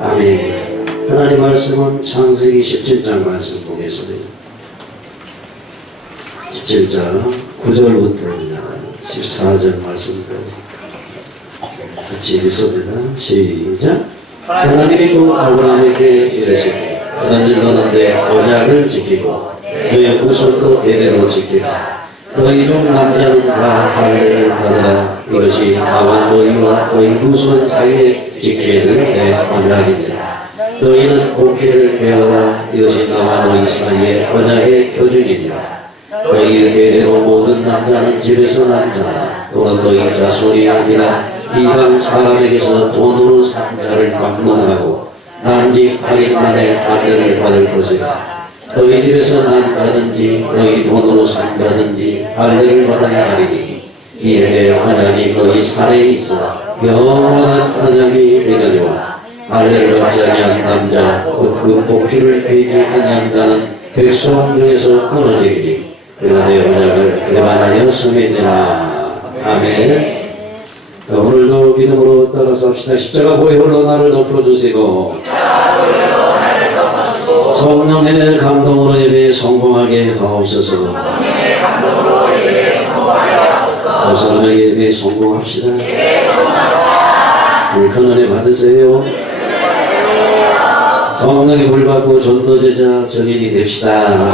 아멘. 하나님 말씀은 창세기 17장 말씀 보겠습니다. 17장 9절부터 14절 말씀까지 같이 읽습니다. 시작. 하나님이 또 아브라함에게 이르시되 그런즉 너는 내 언약을 지키고 너의 후손도 대대로 지키라. 너희 중 남자는 다 할례를 받으라. 이것이 나와 너희와 너희 후손 사이에 지켜야 될 내 언약이니라. 너희는 복귀를 배워라. 이것이 나와 너희 사이에 언약의 표준이니라. 너희 대대로 모든 남자는 집에서 난 자라. 또는 너희 자손이 아니라 이방 사람에게서 돈으로 산 자를 막론하고 난지 8일 만에 할례를 받을 것이다. 너희 집에서 난 자든지 너희 돈으로 산 자든지 할례를 받아야 하리니 이에 내 언약이 너희 산에 있어 영원한 언약이 되느니와 할례를 받지 아니한 남자 곧 그 복귀를 베지 아니한 자는 백성 중에서 끊어지리니 그가 내 언약을 배반하여 섬이니라. 아멘. 오늘도 믿음으로 따라서 합시다. 십자가 보혈 홀로 나를 덮어주시고 성령의 감동으로 예배에 성공하게 하옵소서. 사람의 예배에 성공합시다. 우리 큰은혜 받으세요. 성령의 불 받고 전도제자 전인이 됩시다.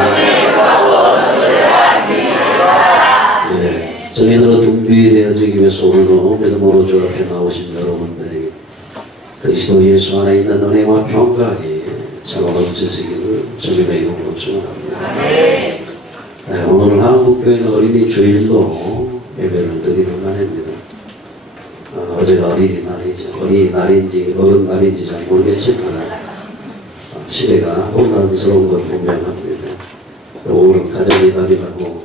전인으로 등비되어지기 위해서 오늘도 믿음으로 주 앞에 나오신 여러분들이 그리스도 예수 안에 있는 은혜와 평강이 차고 넘치시기를 주님의 이름으로 축원합니다. 오늘은 한국교회는 어린이 주일로 예배를 드리는 날입니다. 어제가 어린이날이죠. 어린이날인지 어른날인지 잘 모르겠지만 시대가 혼란스러운 건 분명합니다. 오늘은 가정의 날이라고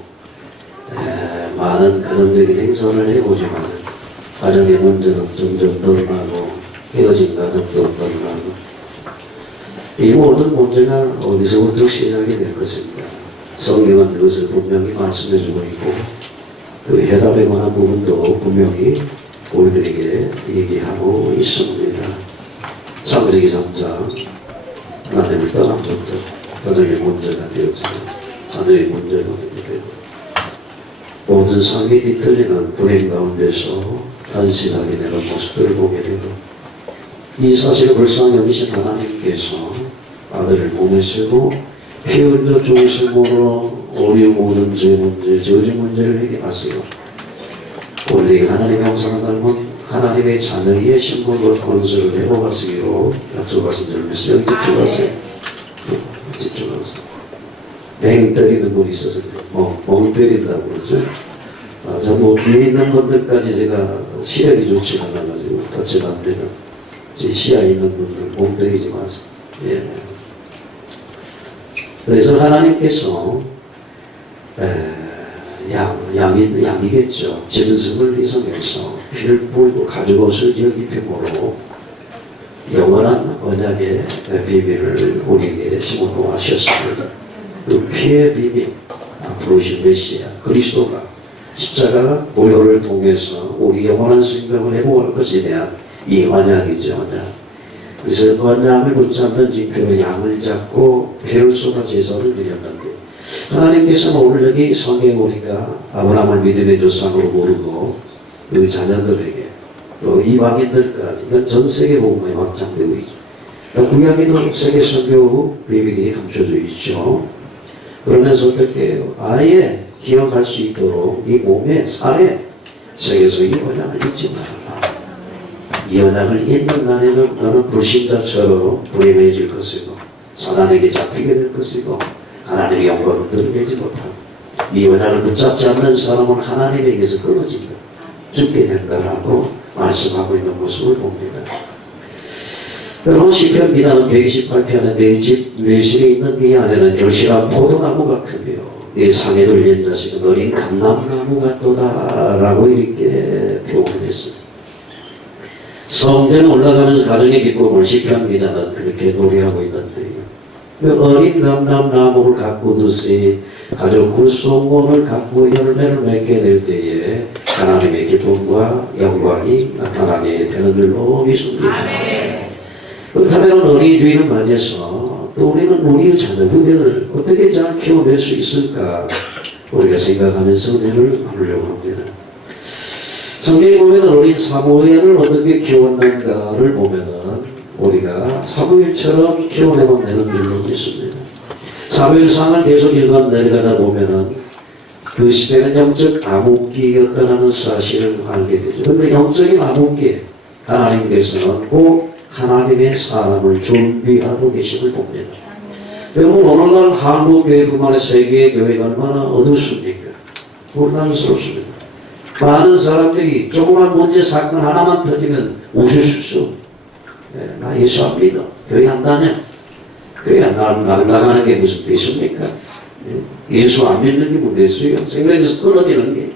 많은 가정적인 행사를 해보지만 가정의 문제는 점점 늘어나고 헤어진 가정도 늘어나고 이 모든 문제가 어디서부터 시작이 될 것입니다. 성경은 그것을 분명히 말씀해주고 있고 그 해답에 관한 부분도 분명히 우리들에게 얘기하고 있습니다. 창세기 3장 하나님을 떠난 것도 가정의 문제가 되어지고 자녀의 문제가 되고 모든 삶이 뒤틀리는 불행 가운데서 단신하게 되는 모습들을 보게 되고 이 사실을 불쌍히 여기신 하나님께서 아들을 보내시고 피 흘려 죽으심으로 우리 모든 죄 문제, 저주 문제를 해결하세요. 우리 하나님의 형상을 닮은 하나님의 자녀의 신분과 권세를 회복하시기로 약속하신 줄 믿으세요. 집중하세요. 집중하세요. 맹 때리는 분이 있어서 멍 때린다고 그러죠. 전부 뒤에 있는 분들까지 제가 시력이 좋지 않아가지고 터치가 안 되면 제 시야에 있는 분들 멍 때리지 마세요. 예. 그래서 하나님께서 양이겠죠. 짐승을 희생해서 피를 뿌리고 가죽옷을 입힘으로 영원한 언약의 비밀을 우리에게 심어놓고 하셨습니다. 그 피의 비밀, 앞으로 오실 메시아 그리스도가 십자가 보혈을 통해서 우리 영원한 생명을 회복할 것에 대한 이 언약이죠. 언약. 그래서 그 언약을 붙잡는 징표로 양을 잡고 피를 쏟아 제사를 드렸는데 하나님께서는 오늘 여기 성경에 보니까 아브라함을 믿음의 조상으로 부르고 그 자녀들에게 또 이방인들까지 이건 전 세계 복음에 확장되고 있죠. 구약에도 세계 선교 비밀이 감춰져 있죠. 그러면서 어떻게 해요? 아예 기억할 수 있도록 이 몸의 살에 새겨서 이 언약을 잊지 말아라. 이 언약을 잊는 날에는 너는 불신자처럼 불행해질 것이고 사단에게 잡히게 될 것이고 하나님의 영광을 드러내지 못하고 이 언약을 붙잡지 않는 사람은 하나님에게서 끊어진다. 죽게 된다라고 말씀하고 있는 모습을 봅니다. 여러분 시편 기자는 128편에 내 집 내실에 있는 네 안에는 결실한 포도나무 같으며 네 상에 들린 자식은 어린 감람나무 같도다 라고 이렇게 표현했습니다. 성전에 올라가면서 가정의 기쁨을 시편 기자는 그렇게 노래하고 있는데요. 그 어린 감람나무를 갖고 두세 가족 구성원을 갖고 열매를 맺게 될 때에 하나님의 기쁨과 영광이 나타나게 되는 줄로 믿습니다. 그렇다면 어린이 주일을 맞이해서 또 우리는 우리의 자녀, 후대들을 어떻게 잘 키워낼 수 있을까 우리가 생각하면서 은혜를 나누려고 합니다. 성경에 보면 어린 사무엘을 어떻게 키웠는가를 보면 우리가 사무엘처럼 키워내면 되는 줄로 믿습니다. 사무엘상을 계속 읽어 내려가다 보면 그 시대는 영적 암흑기였다는 사실을 알게 되죠. 그런데 영적인 암흑기에 하나님께서는 꼭 하나님의 사람을 준비하고 계심을 봅니다. 여러분, 오늘날 한국교회뿐만 아니라 세계의 교회가 얼마나 어둡습니까? 혼란스럽습니다. 많은 사람들이 조그만 문제 사건 하나만 터지면 우수수수 나 예수 안 믿어. 교회 안 다녀. 교회 안 나가는 게 무슨 대수입니까? 예수 안 믿는 게 문제수요. 생각에서 끊어지는 게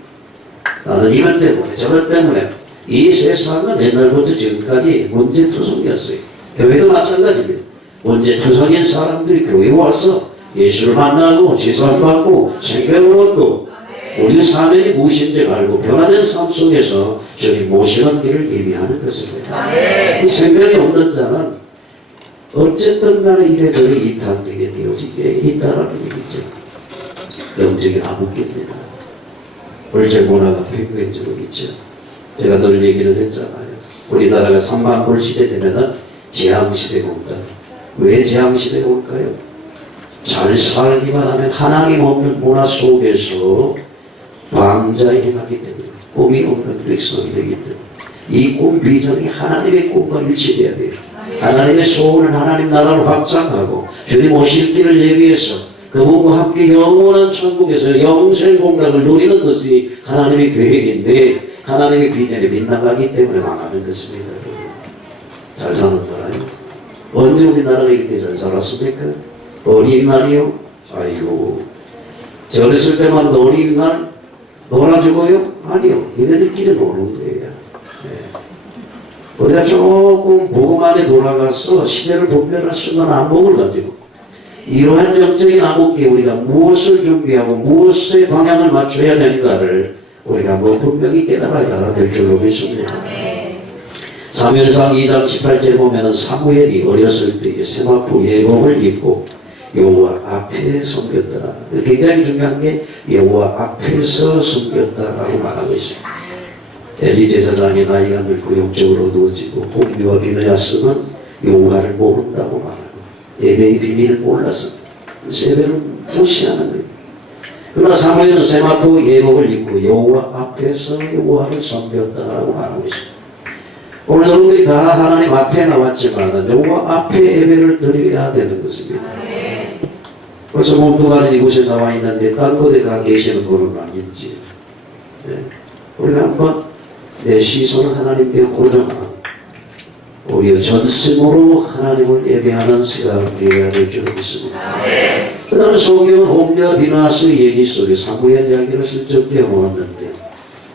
나는 이것 때문에 저것 때문에 이 세상은 옛날부터 지금까지 문제투성이었어요. 교회도 마찬가지입니다. 문제투성인 사람들이 교회에 와서 예수를 만나고 제사를 받고 생명을 얻고 우리 사명이 무엇인지 알고 변화된 삶 속에서 저희 모시는 길을 예비하는 것입니다. 이 생명이 없는 자는 어쨌든 간에 이래저래 이탈되게 되어지게 있다라는 얘기죠. 영적인 암흑기입니다. 월제 문화가 폐교해지고 있죠. 제가 늘 얘기를 했잖아요. 우리나라가 3만 불 시대 되면은 재앙시대가 온다. 왜 재앙시대가 올까요? 잘 살기만 하면 하나님 없는 문화 속에서 왕자에 행하기 때문에 꿈이 없는 백성이 되기 때문에 이 꿈 비전이 하나님의 꿈과 일치돼야 돼요. 하나님의 소원은 하나님 나라를 확장하고 주님 오실 길을 예비해서 그분과 함께 영원한 천국에서 영생 공락을 누리는 것이 하나님의 계획인데 하나님의 비전이 빗나가기 때문에 망하는 것입니다. 잘 사는 나라요. 언제 우리나라가 이렇게 잘 살았습니까? 어린이날이요? 아이고, 저 어렸을 때만 해도 어린이날 놀아주고요? 아니요. 얘네들끼리 노는 거예요. 네. 우리가 조금 보고만에 돌아가서 시대를 분별할 수 있는 안목을 가지고 이러한 영적인 암흑기에 우리가 무엇을 준비하고 무엇의 방향을 맞춰야 되는가를 우리가 한번 분명히 깨달아야 될 줄로 믿습니다. 사무엘상 2장 18절에 보면 사무엘이 어렸을 때에 세마포 예복을 입고 여호와 앞에 섬겼더라. 굉장히 중요한 게 여호와 앞에서 섬겼다라고 말하고 있습니다. 엘리 제사장의 나이가 늙고 영적으로 어두워지고 홈리와 비느야스는 여호와를 모른다고 말하고 예배의 비밀을 몰랐어. 예배를 무시하는 거예요. 그러나 사무엘은 세마포 예복을 입고 여호와 앞에서 여호와를 섬겼다라고 말하고 있습니다. 오늘 여러분들이 다 하나님 앞에 나왔지만 여호와 앞에 예배를 드려야 되는 것입니다. 벌써 몸뚱아리 이곳에 나와 있는데 딴 곳에 가 계시는 분은 아닌지 우리가 한번 내 시선을 하나님께 고정하고 우리의 전심으로 하나님을 예배하는 시간을 되어야 될 줄 믿습니다. 그 다음에 성경은 홈리와 비느하스 얘기 속에 사무엘 이야기를 슬쩍 떼어놓았는데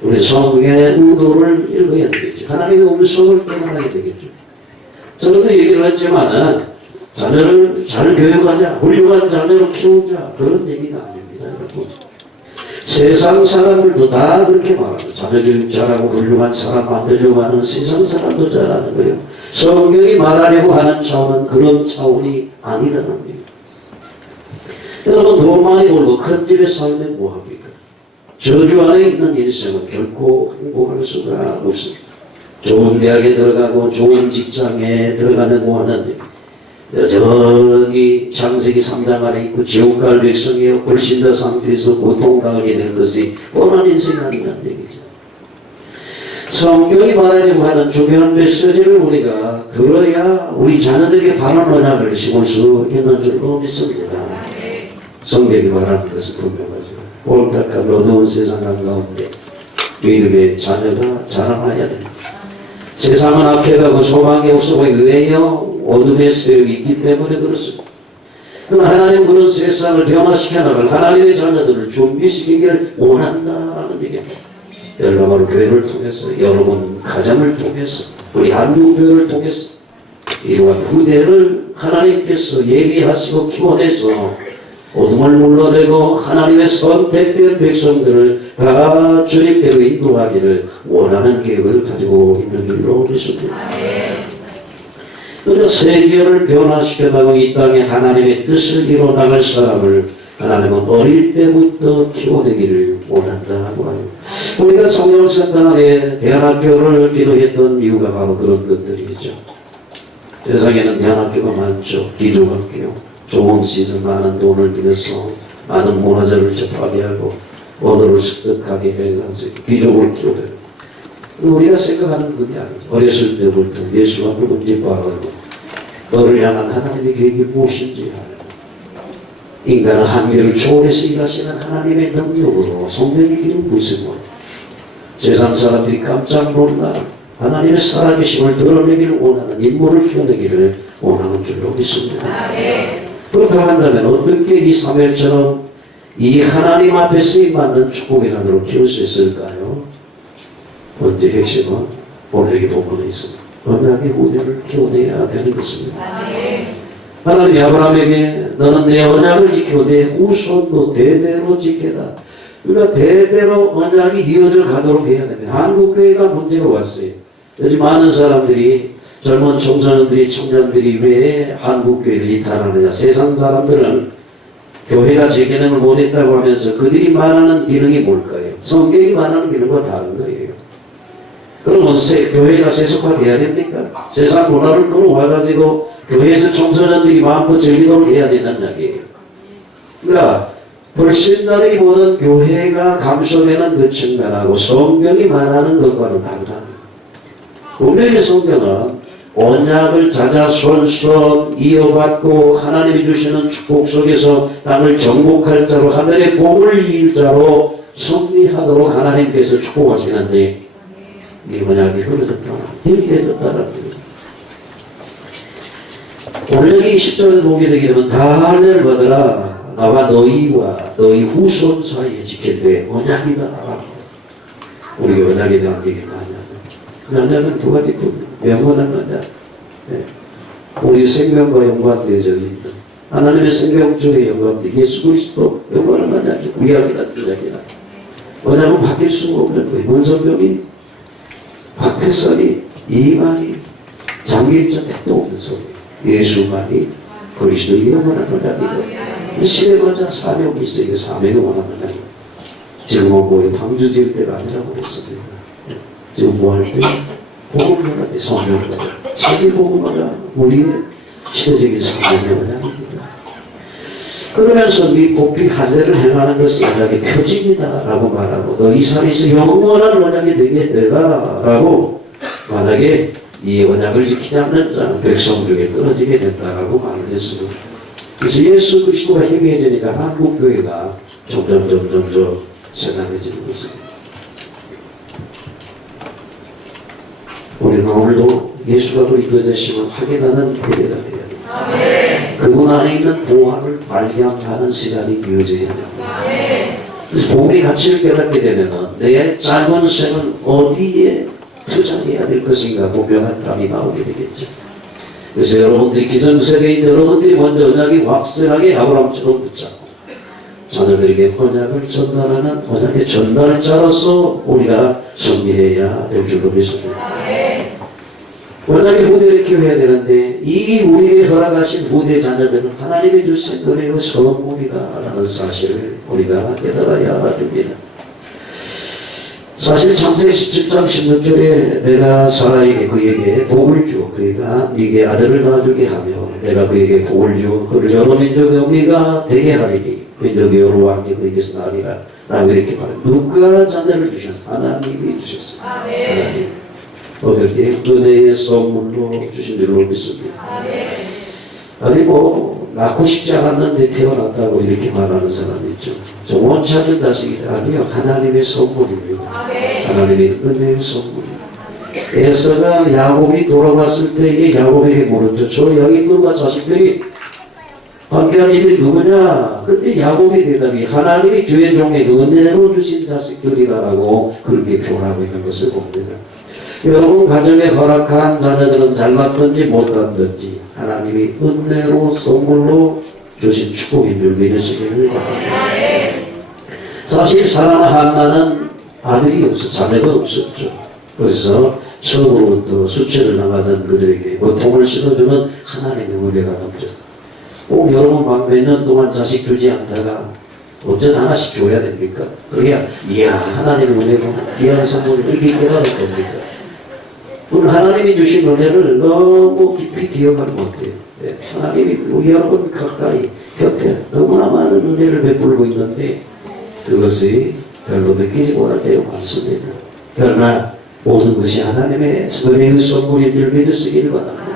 우리 성경의 의도를 읽어야 되겠죠. 하나님의 음성을 깨달아야 되겠죠. 저도 얘기를 했지만은 자녀를 잘 교육하자, 훌륭한 자녀로 키우자 그런 얘기가 아닙니다. 여러분. 세상 사람들도 다 그렇게 말하죠. 자녀 교육 잘하고 훌륭한 사람 만들려고 하는 세상 사람도 잘하는 거예요. 성경이 말하려고 하는 차원은 그런 차원이 아니다는 거예요. 여러분, 돈 많이 벌고 큰 집에 살면 뭐합니까? 저주 안에 있는 인생은 결코 행복할 수가 없습니다. 좋은 대학에 들어가고 좋은 직장에 들어가면 뭐하는데 여전히 창세기 3장 안에 있고 지옥 갈 백성이여 불신자 상태에서 고통당하게 될 것이 뻔한 인생이 아니라는 얘기죠. 성경이 말하려고 하는 중요한 메시지를 우리가 들어야 우리 자녀들에게 바른 언약을 심을 수 있는 줄로 믿습니다. 성경이 말하는 것은 분명하죠. 옳다한 어두운 세상 한가운데 믿음의 자녀가 자라나야 됩니다. 세상은 악해가고 소망이 없어 보이고 왜요? 어둠의 세력이 있기 때문에 그렇습니다. 그러나 하나님은 그런 세상을 변화시켜 나갈 하나님의 자녀들을 준비시키기를 원한다라는 얘기입니다. 여러분 교회를 통해서 여러분 가정을 통해서 우리 한국교회를 통해서 이러한 후대를 하나님께서 예비하시고 키워내서 어둠을 물러내고 하나님의 선택된 백성들을 다 주님께로 인도하기를 원하는 계획을 가지고 있는 줄로 믿습니다. 그러나 세계를 변화시켜 나가고 이 땅에 하나님의 뜻을 이뤄나갈 사람을 하나님은 어릴 때부터 키워내기를 원한다고 합니다. 우리가 성경센터에 대안학교를 기도했던 이유가 바로 그런 것들이죠. 세상에는 대안학교가 많죠. 기존학교, 좋은 시설, 많은 돈을 들여서 많은 문화재를 접하게 하고 언어를 습득하게 해가지고 귀족을 키워내고, 우리가 생각하는 그게 아니죠. 어렸을 때부터 예수가 누군지 바라고 너를 향한 하나님의 계획이 무엇인지 알고 인간은 한계를 초월해서 일하시는 하나님의 능력으로 성령의 기름 부으심으로 세상 사람들이 깜짝 놀라 하나님의 살아계심을 드러내기를 원하는 인물을 키워내기를 원하는 줄로 믿습니다. 그렇다고 한다면 어떻게 이 사무엘처럼 이 하나님 앞에 쓰임받는 축복의 자녀로 키울 수 있을까요? 먼저 핵심은 오늘 여기 본문에 있습니다. 언약의 후대를 키워내야 되는 것입니다. 하나님이 아브라함에게 너는 내 언약을 지키고 내 후손도 대대로 지켜라. 그러니까 대대로 언약이 이어져 가도록 해야 됩니다. 한국교회가 문제가 왔어요. 요즘 많은 사람들이, 젊은 청소년들이, 청년들이 왜 한국교회를 이탈하느냐. 세상 사람들은 교회가 제 개념을 못했다고 하면서 그들이 말하는 기능이 뭘까요? 성경이 말하는 기능과 다른 거예요. 그러면 교회가 세속화돼야 됩니까? 세상 문화를 끌어와가지고 교회에서 청소년들이 마음껏 즐기도록 해야 된다는 이야기예요. 그러니까 불신자들이보다는 교회가 감소되는 그 측면하고 성경이 말하는 것과는 다르다. 분명히 성경은 언약을 자자손손 이어받고 하나님이 주시는 축복 속에서 땅을 정복할 자로 하늘의 복을 이을 자로 승리하도록 하나님께서 축복하시는데 이 언약이 흐려졌다, 희미해졌다는 거예요. 오늘 여기 10절에 보게 되게 되면 다들 받으라 나와 너희와 너희 후손 사이에 지킬때 언약이다. 우리 언약에 대한 얘기 많이 하죠. 언약은 두 가지 겁니다. 영원한 언약, 우리 생명과 연관되어져 있는 하나님의 생명 중에 연관되어 예수 그리스도 영원한 언약이 구약이나 언약이나 언약은 바뀔 수가 없는 거예요. 문성경이 박태선이 이만희 장기일전 택도 없는 소리예요. 예수만이 그리스도의 영원한 언약이고 시대마다 사명이 있어요. 이게 사명이 원하는 언약이에요. 지금은 뭐 방주 지을 때가 아니라고 그랬습니다. 지금 뭐 할 때? 복음을 할 때 성령을 하자. 자기 복음하자. 우리의 시대적인 사명의 언약입니다. 그러면서 네 복비 할례를 행하는 것이 언약의 표징이다 라고 말하고 너희 살에서 영원한 언약이 되게 되라 라고 만약에 이 언약을 지키지 않는 자는 백성 중에 끊어지게 된다라고 말을 했습니다. 그래서 예수 그리스도가 희미해지니까 한국교회가 점점 세상해지는 것입니다. 우리는 오늘도 예수가 그리스도 되심을 확인하는 예배가 되어야 됩니다. 그분 안에 있는 보화를 발견하는 시간이 되어져야 됩니다. 그래서 복음의 가치를 깨닫게 되면 내 짧은 생은 어디에 투자해야 될 것인가 분명한 답이 나오게 되겠죠. 그래서 여러분들이 기성세대인 여러분들이 먼저 언약이 확실하게 아브라함처럼 붙잡고 자녀들에게 언약을 전달하는 언약의 전달자로서 우리가 승리해야 될 줄로 믿습니다. 언약의 후대를 키워야 되는데 이 우리에게 허락하신 후대 자녀들은 하나님이 주신 은혜의 선물이다라는 사실을 우리가 깨달아야 됩니다. 사실 창세기 17장 16절에 내가 사라에게 그에게 복을 주어 그가 네게 아들을 낳아주게 하며 내가 그에게 복을 주어 그를 여러 민족의 어미가 되게 하리니 민족의 여러 왕이 그에게서 나리라 라고 이렇게 말해요. 누가 자녀를 주셨나? 하나님이 주셨어요. 하나님. 어떻게 은혜의 선물로 주신 줄로 믿습니다. 아니 뭐 낳고 싶지 않았는데 태어났다고 이렇게 말하는 사람이 있죠. 저 원치 않는 자식이 아니요. 하나님의 선물입니다. 하나님의 은혜의 선물입니다. 에서가 야곱이 돌아왔을 때에 야곱에게 물었죠. 저 여인들과 자식들이 함께한 이들이 누구냐? 그때 야곱의 대답이 하나님이 주의 종에 은혜로 주신 자식들이라고 그렇게 표현하고 있는 것을 봅니다. 여러분 가정에 허락한 자녀들은 잘났든지 못났든지 하나님이 은혜로 선물로 주신 축복인 줄 믿으시기를 바랍니다. 사실 사라나 한나는 아들이 없어 자녀가 없었죠. 그래서 처음으로부터 수치를 나가던 그들에게 고통을 씻어주는 하나님의 은혜가 넘쳤다. 꼭 여러분 몇 년 동안 자식 주지 않다가 언제 하나씩 줘야 됩니까? 그래야 이야 하나님의 은혜구나 귀한 선물을 이렇게 깨달을 겁니까? 오늘 하나님이 주신 은혜를 너무 깊이 기억하면 못해요. 하나님이 우리 여러분 가까이 곁에 너무나 많은 은혜를 베풀고 있는데 그것이 별로 느끼지 못할 때가 많습니다. 그러나 모든 것이 하나님의 은혜의 선물인 줄 믿으시길 바랍니다.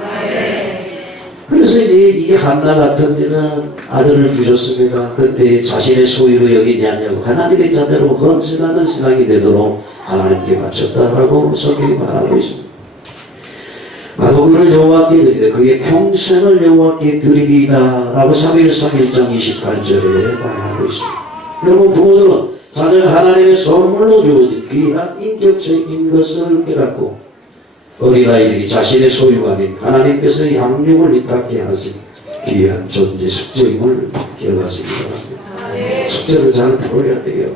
그래서 이제 이 한나 같은 데는 아들을 주셨습니다. 그때 자신의 소유로 여기지 않냐고 하나님의 자녀로 헌신하는 신앙이 되도록 하나님께 바쳤다라고 성경이 말하고 있습니다. 나도 그를 여호와께 드리되 그의 평생을 여호와께 드리리이다 라고 3일상 1장 28절에 말하고 있습니다. 여러분 부모들은 자녀가 하나님의 선물로 주어진 귀한 인격적인 것을 깨닫고 어린아이들이 자신의 소유가 아닌 하나님께서 양육을 위탁해 하신 귀한 존재 숙제임을 기억하시기 바랍니다. 숙제를 잘 풀어야 돼요.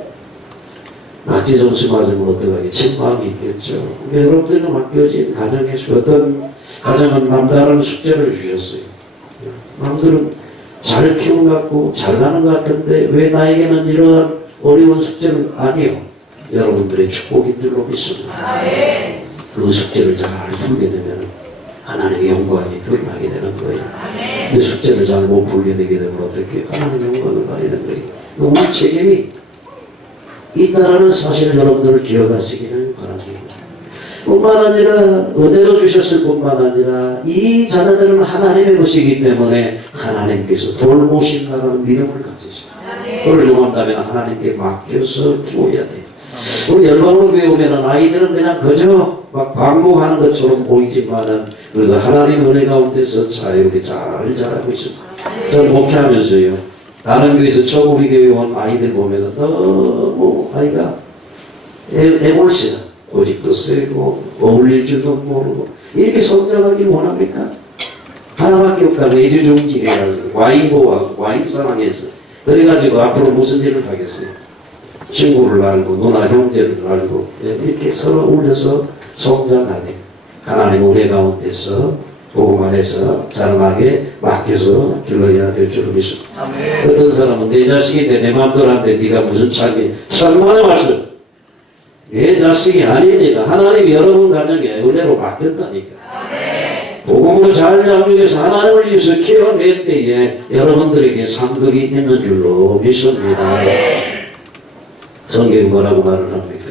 낙지 점수 맞으면 어떡하게 책망이 있겠죠. 여러분들은 맡겨진 가정에서 어떤 가정은 남다른 숙제를 주셨어요. 남들은 잘 키워갖고 잘 가는 것 같은데 왜 나에게는 이런 어려운 숙제는 아니요. 여러분들의 축복인 줄로 믿습니다. 그 숙제를 잘 풀게 되면 하나님의 영광이 드러나게 되는 거예요. 그 숙제를 잘 못 풀게 되게 되면 어떻게 하나님의 영광을 가리는 거예요. 우리 책임이 있다라는 사실을 여러분들을 기억하시기를 바랍니다. 뿐만 아니라 은혜로 주셨을 뿐만 아니라 이 자녀들은 하나님의 것이기 때문에 하나님께서 돌보신다는 믿음을 가지십니다. 그걸 용한다면 하나님께 맡겨서 키워야 돼요. 우리 열방으로 교회 오면은 아이들은 그냥 그저 막 반복하는 것처럼 보이지만은 그래도 하나님 은혜 가운데서 자유롭게 잘 자라고 있습니다. 저는 목회하면서요. 다른 교회에서 처음 우리 교회 온 아이들 보면은 너무 아이가 애골시다. 고집도 세고 어울릴 줄도 모르고 이렇게 성장하길 원합니까? 하나밖에 없다고 애주중지해가지고 와인보하고 와인사랑해서 그래가지고 앞으로 무슨 일을 하겠어요? 친구를 알고 누나 형제를 알고 이렇게 서로 어울려서 성장하게 하나님 은혜 가운데서 복음 안에서 자라나게 맡겨서 길러야 될 줄로 믿습니다. 어떤 사람은 내 자식인데 내 마음대로 하는데 네가 무슨 착이 천만의 말씀 내 자식이 아닙니다. 하나님 여러분 가정에 은혜로 맡겼다니까. 복음으로 잘 양육해서 하나님을 위해서 키워낼 때에 여러분들에게 상급이 있는 줄로 믿습니다. 성경이 뭐라고 말을 합니까?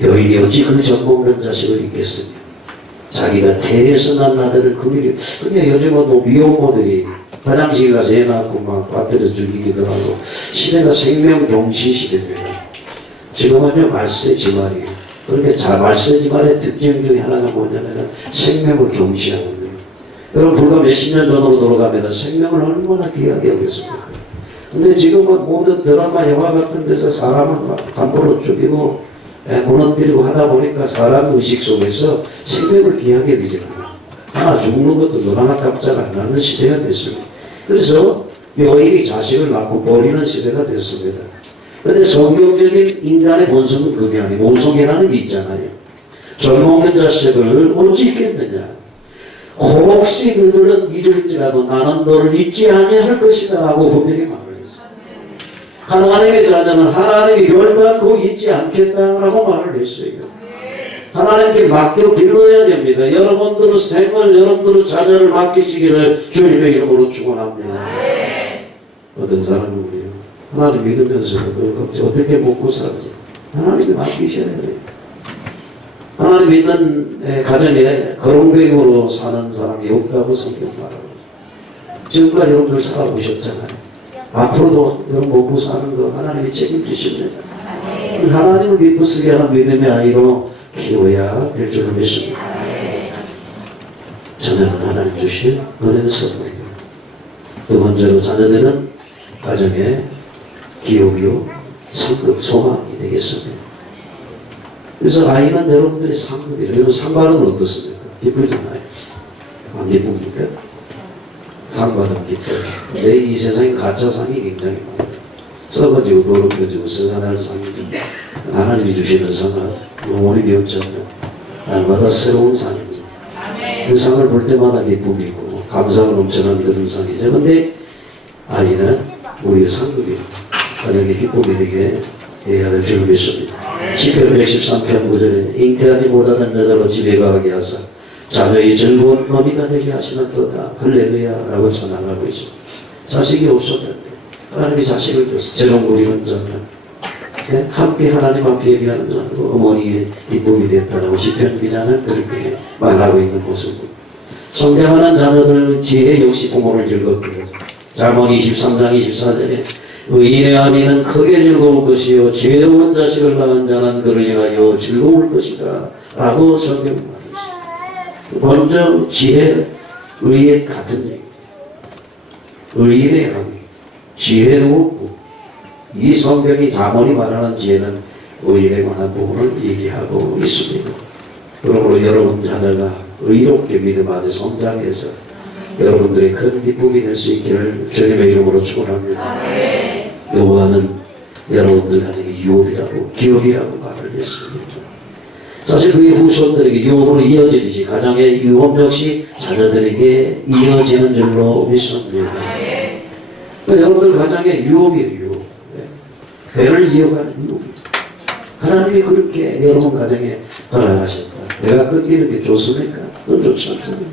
여인이 어찌 그 젖먹는 자식을 잊겠으며 자기가 태에서 난 아들을 그리려. 그냥 요즘은 뭐 미혼모들이 화장실 가서 애 낳고 막 빠뜨려 죽이기도 하고 시대가 생명경시 시대입니다. 지금은요 말세지말이에요. 그렇게 말세지말의 특징 중에 하나가 뭐냐면 생명을 경시하는 거예요. 여러분 불과 몇십 년 전으로 돌아가면 생명을 얼마나 귀하게 여겼습니까? 근데 지금은 모든 드라마 영화 같은 데서 사람을 함부로 죽이고 무너뜨리고 하다 보니까 사람 의식 속에서 생명을 귀하게 여기지 않아요. 하나 죽는 것도 눈 하나 깜짝 안 나는 시대가 됐습니다. 그래서 여인이 자식을 낳고 버리는 시대가 됐습니다. 그런데 성경적인 인간의 본성은 그게 아니고 모성애라는 게 있잖아요. 젖먹는 자식을 어찌 잊겠느냐. 혹시 그들은 잊을지라도 나는 너를 잊지 아니할 것이다 라고 분명히 말을 했어요. 하나님의 자녀는 하나님이 결단코 잊지 않겠다라고 말을 했어요. 하나님께 맡겨 길러야 됩니다. 여러분들은 생을 여러분들은 자녀를 맡기시기를 주님의 이름으로 축원합니다. 어떤 사람은 우리요. 하나님 믿으면서도 어떻게 먹고 살지? 하나님이 맡기셔야 돼요. 하나님 믿는 가정에 거렁뱅이로 사는 사람이 없다고 성경 말하고 지금까지 여러분들 살아보셨잖아요. 앞으로도 여러분 먹고 사는 거 하나님이 책임지십니다. 하나님을 기쁘시게 하는 믿음의 아이로 키워야 될 줄을 믿습니다. 자녀는 하나님 주신 은혜의 선물입니다. 두 번째로 자녀들은 가정에 기업이요 상급 소망이 되겠습니다. 그래서 아이는 여러분들의 상급이에요. 여러분 상받으면 어떻습니까? 기쁘잖아요. 안 기쁩니까? 상받으면 기뻐요. 내 이 세상에 가짜상이 굉장히 많아요. 썩어지고 더럽혀지고 세상할 상이죠. 하나님이 주시는 상은 영원히 배웠잖아요. 날마다 새로운 상입니다. 그 상을 볼 때마다 기쁨이고 감사가 넘쳐나는 그런 상이죠. 근데 아이는 우리의 상급이 가정의 기쁨이 되게 해야 될 줄 믿습니다. 시편 113편 9절에 잉태하지 못하던 여자로 집에 가게 하사 자녀의 즐거운 어미가 되게 하시는 거다. 할렐루야 라고 찬양하고 있습니다. 자식이 없었는데 하나님이 자식을 줬어. 재롱 부리는 자녀, 네? 함께 하나님 앞에 예비하는 자녀로 어머니의 기쁨이 됐다라고 시편 기자는 그렇게 말하고 있는 모습입니다. 성장하는 자녀들 지혜 역시 부모를 즐겁게 해요. 잠언 23장 24절에 의인의 아미는 크게 즐거울 것이요 지혜로운 자식을 낳은 자는 그를 인하여 즐거울 것이다 라고 성경 말했어요. 먼저 지혜, 의의 같은 얘기. 의인의 아미, 지혜로운 이 성경이 잠언이 말하는 지혜는 의인에 관한 부분을 얘기하고 있습니다. 그러므로 여러분 자녀가 의롭게 믿음 안에 성장해서 여러분들의 큰 기쁨이 될 수 있기를 주님의 이름으로 축원합니다. 여호와는 여러분들 가정에 유업이라고 기업이라고 말을 했습니다. 사실 그의 후손들에게 유업으로 이어지듯이 가정의 유업 역시 자녀들에게 이어지는 줄로 믿습니다. 여러분들 가정의 유업이에요. 유업. 대를 이어가는 유업. 하나님이 그렇게 여러분 가정에 허락하셨다. 내가 끊기는 게 좋습니까? 그건 좋지 않습니다.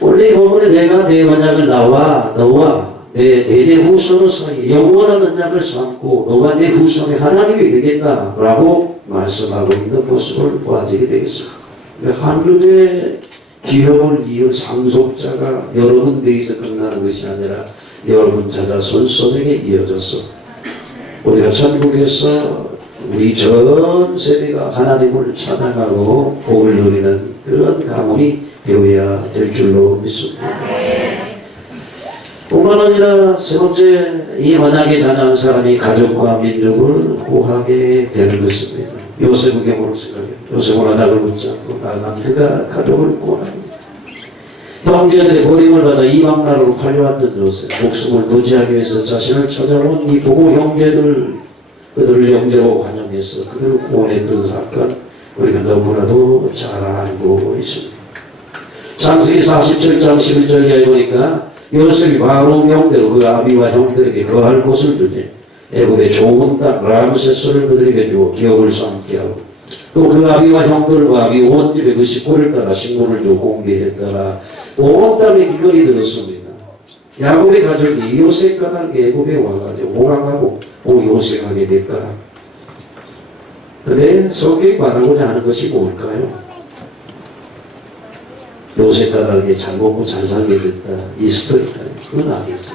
원래 본문에 내가 내 언약을 너와 내 대대 후손의 사이 영원한 언약을 삼고 너와 내 후손이 하나님이 되겠다라고 말씀하고 있는 모습을 보아지게 되겠습니다. 하늘의 기업을 이을 상속자가 여러분 대에서 끝나는 것이 아니라 여러분 자손 손에게 이어져서 우리가 천국에서 우리 전 세대가 하나님을 찬양하고 복을 누리는 그런 가문이 되어야 될 줄로 믿습니다. 뿐만 아니라 세 번째, 이 언약에 자녀한 사람이 가족과 민족을 구하게 되는 것입니다. 요셉의 경우로 생각해요. 요셉은 언약을 붙잡고 나아간 그가 가족을 구원합니다. 형제들의 고림을 받아 이방 나라로 팔려왔던 요셉, 목숨을 부지하기 위해서 자신을 찾아온 이 보고 형제들, 그들을 영접하고 환영해서 그들을 구원했던 사건, 우리가 너무나도 잘 알고 있습니다. 창세기 47장 11절에 보니까 요셉이 바로 형대로 그 아비와 형들에게 거할 곳을 주니 애굽의 좋은 땅 람세스를 그들에게 주어 기업을 삼게 하고 또 그 아비와 형들과 아비 온 집에 그 식구를 따라 식물을 주어 공개에 따라 온 땅에 기근이 들었습니다. 야곱의 가족이 요셉과 함께 애굽에 와가지고 오랑하고 요셉하게 됐더라. 그런데 성경이 말하고자 하는 것이 뭘까요? 요셉과 다르게 잘 먹고 잘 살게 됐다. 이 스토리까요. 그건 아니죠.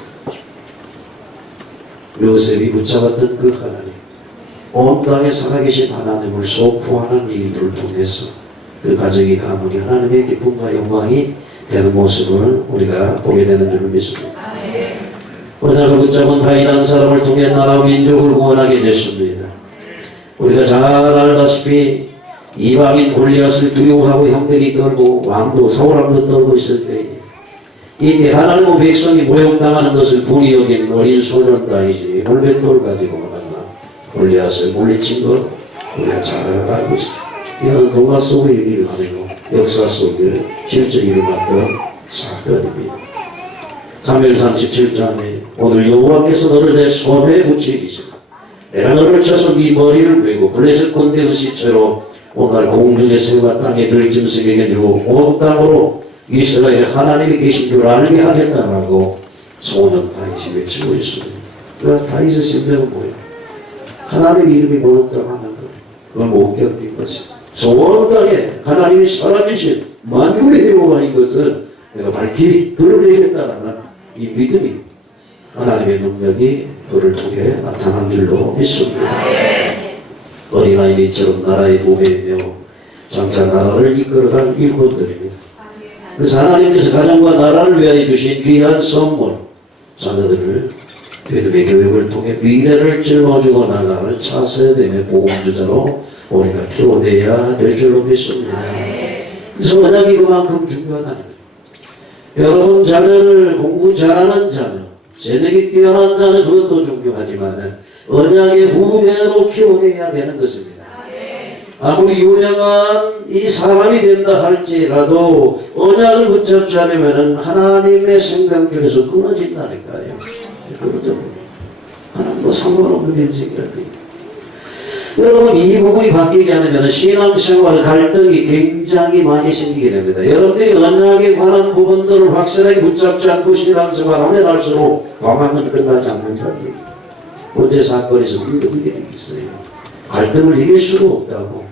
요셉이 붙잡았던 그 하나님, 온 땅에 살아계신 하나님을 소포하는 일들을 통해서 그 가정의 가문이 하나님의 기쁨과 영광이 되는 모습을 우리가 보게 되는 줄 믿습니다. 언약을 붙잡은 가인 한 사람을 통해 나라와 민족을 구원하게 됐습니다. 우리가 잘 알다시피 이방인 골리앗을 두려워하고 형들이 떨고 왕도 사울왕도 떨고 있을 때에 이때 하나님의 백성이 모욕당하는 것을 분이 여긴 어린 소년 다윗이 물맷돌 가지고 만나 골리앗을 물리친 것 우리가 잘 알고 있습니다. 이건 동화 속의 얘기를 아니고 역사 속에 실제 일어났던 사건입니다. 사무엘상 17장에 오늘 여호와께서 너를 내 손에 붙이시라. 내가 너를 쳐서 네 머리를 베고 블레셋 군대의 시체로 오늘 공중의 새와 땅의 들짐승에게 주고 온 땅으로 이스라엘의 하나님이 계신 줄 알게 하겠다라고 소년 다윗이 외치고 있습니다. 그 다윗의 심정은 뭐예요? 하나님 이름이 모욕당하는 것, 그걸 못 견딘 것입니다. 온 땅에 하나님이 살아계신 만군의 여호와인 것을 내가 밝히 드러내겠다라는 이 믿음이 하나님의 능력이 그를 통해 나타난 줄로 믿습니다. 어린아이처럼 나라의 보배이며 장차 나라를 이끌어갈 일꾼들입니다. 그래서 하나님께서 가정과 나라를 위하여 주신 귀한 선물, 자녀들을 믿음의 교육을 통해 미래를 짊어지고 나갈 차세대의 복음주자로 우리가 키워내야 될 줄로 믿습니다. 그래서 언약이 그만큼 중요하다는 거예요. 여러분 자녀를 공부 잘하는 자녀, 재능이 뛰어난 자녀 그것도 중요하지만 언약의 후대로 키워내야 되는 것입니다. 아무리 유명한 이 사람이 된다 할지라도 언약을 붙잡지 않으면 하나님의 생명줄에서 끊어진다니까요. 끊어져. 하나님과 상관없는 인생이라고요. 여러분, 이 부분이 바뀌지 않으면 신앙생활 갈등이 굉장히 많이 생기게 됩니다. 여러분들이 언약에 관한 부분들을 확실하게 붙잡지 않고 신앙생활 하면 할수록 방황은 끝나지 않는다는 얘기예요. 문제 사건에서 믿음이 있어요. 갈등을 이길 수가 없다고.